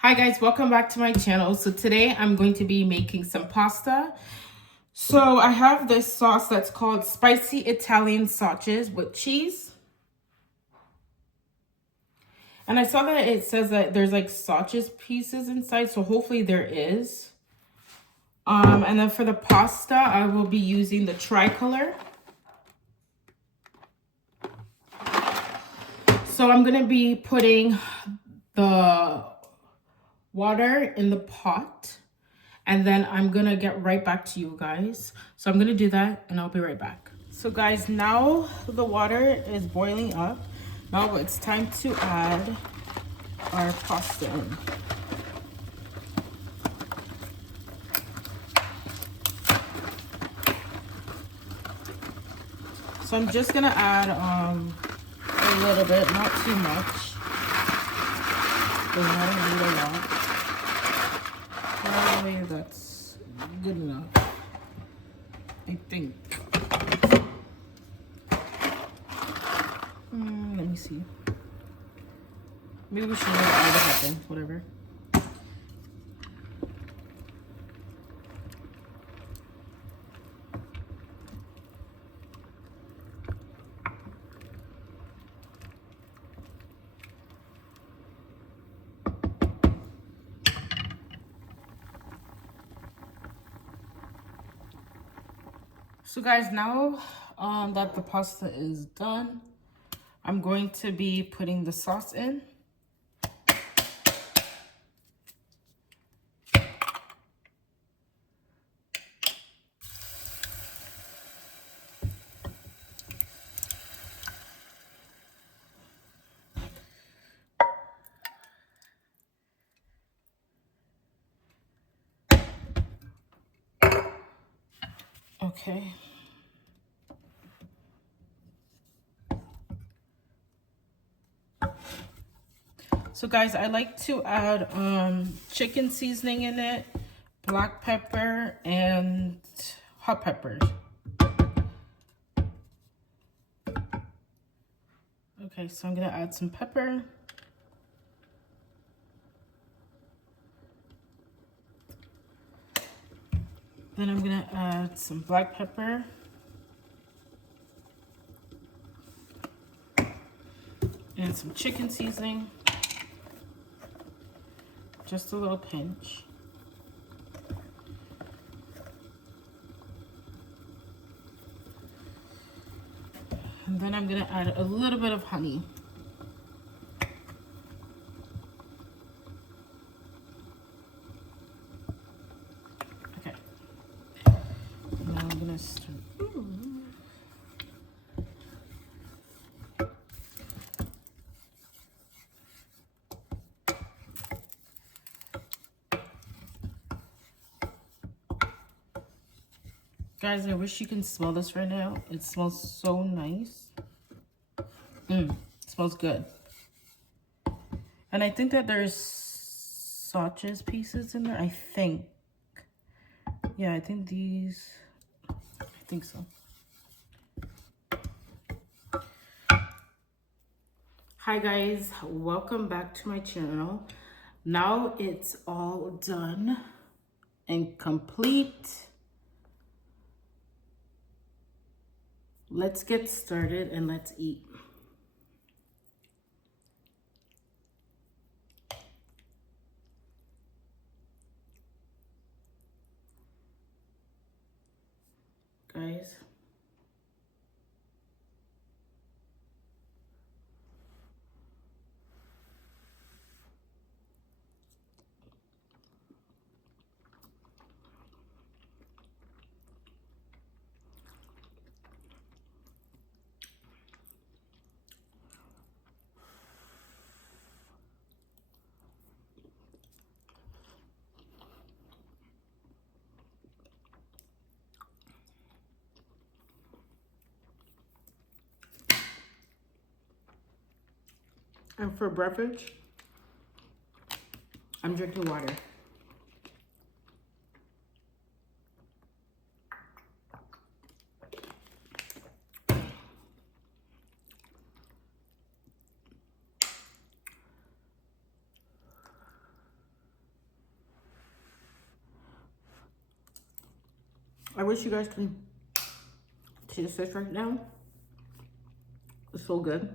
Hi guys, welcome back to my channel. So today I'm going to be making some pasta. So I have this sauce that's called spicy Italian sausages with cheese. And I saw that it says that there's like sausage pieces inside, so hopefully there is. And then for the pasta, I will be using the tricolor. So I'm gonna be putting the water in the pot. And then I'm gonna get right back to you guys. So I'm gonna do that and I'll be right back. So guys, now the water is boiling up. Now it's time to add our pasta in. So I'm just gonna add a little bit, not too much. Because I don't need a lot. Probably that's good enough, I think. Let me see. Maybe we should add it up then, whatever. So guys, now that the pasta is done, I'm going to be putting the sauce in. Okay. So guys, I like to add chicken seasoning in it, black pepper, and hot peppers. Okay, so I'm gonna add some pepper. Then I'm gonna add some black pepper. And some chicken seasoning. Just a little pinch. And then I'm gonna add a little bit of honey. Okay. Now I'm gonna stir. Guys, I wish you can smell this right now. It smells so nice. It smells good. And I think that there's sausage pieces in there, I think. Yeah, I think so. Hi guys, welcome back to my channel. Now it's all done and complete. Let's get started and let's eat. Guys. And for beverage, I'm drinking water. I wish you guys can taste this right now. It's so good.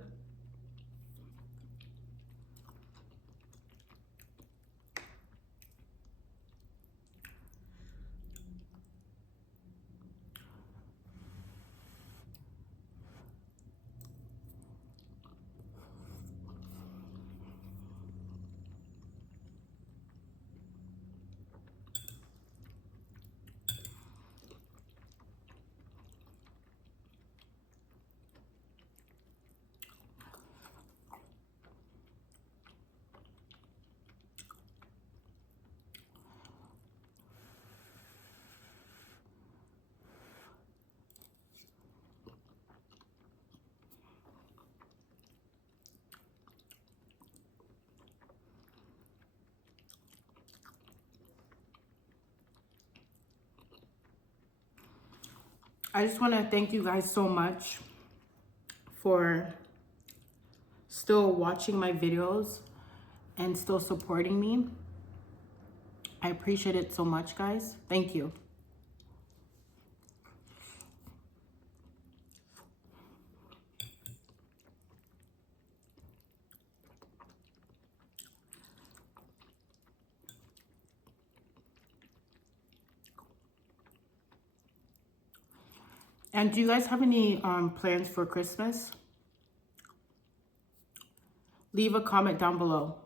I just want to thank you guys so much for still watching my videos and still supporting me. I appreciate it so much, guys. Thank you. And do you guys have any plans for Christmas? Leave a comment down below.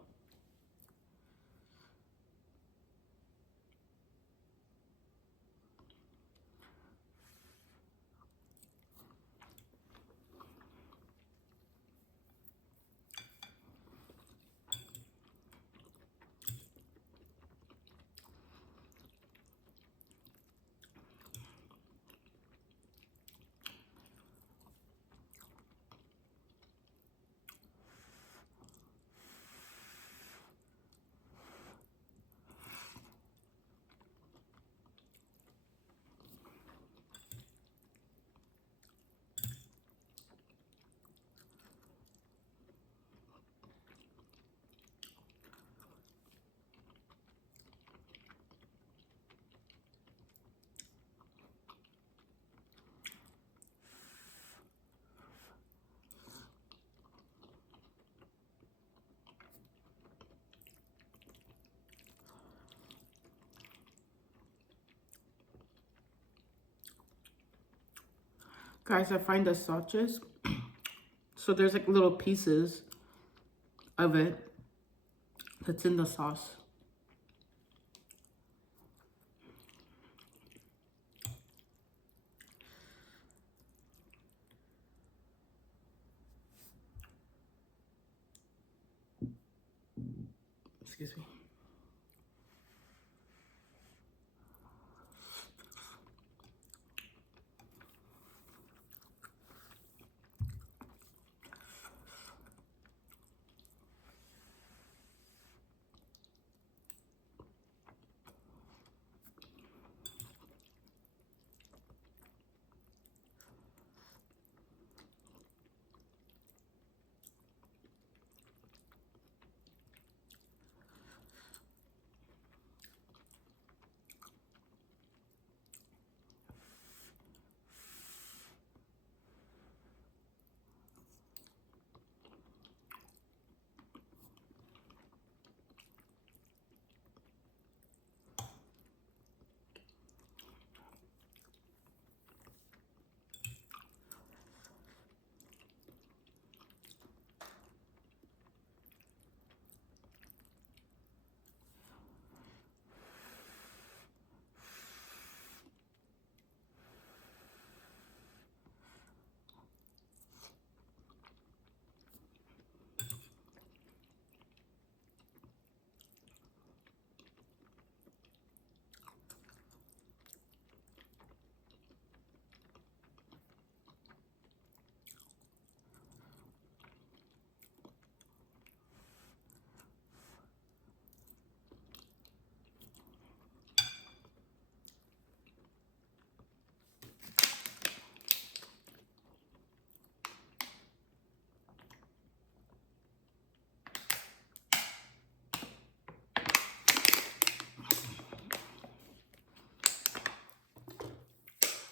Guys, I find the sausages. So there's like little pieces of it that's in the sauce. Excuse me.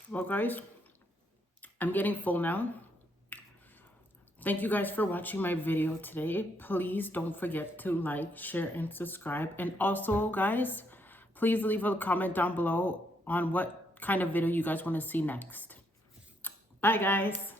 Well, guys, I'm getting full now. Thank you guys for watching my video today. Please don't forget to like, share, and subscribe. And also, guys, please leave a comment down below on what kind of video you guys want to see next. Bye, guys.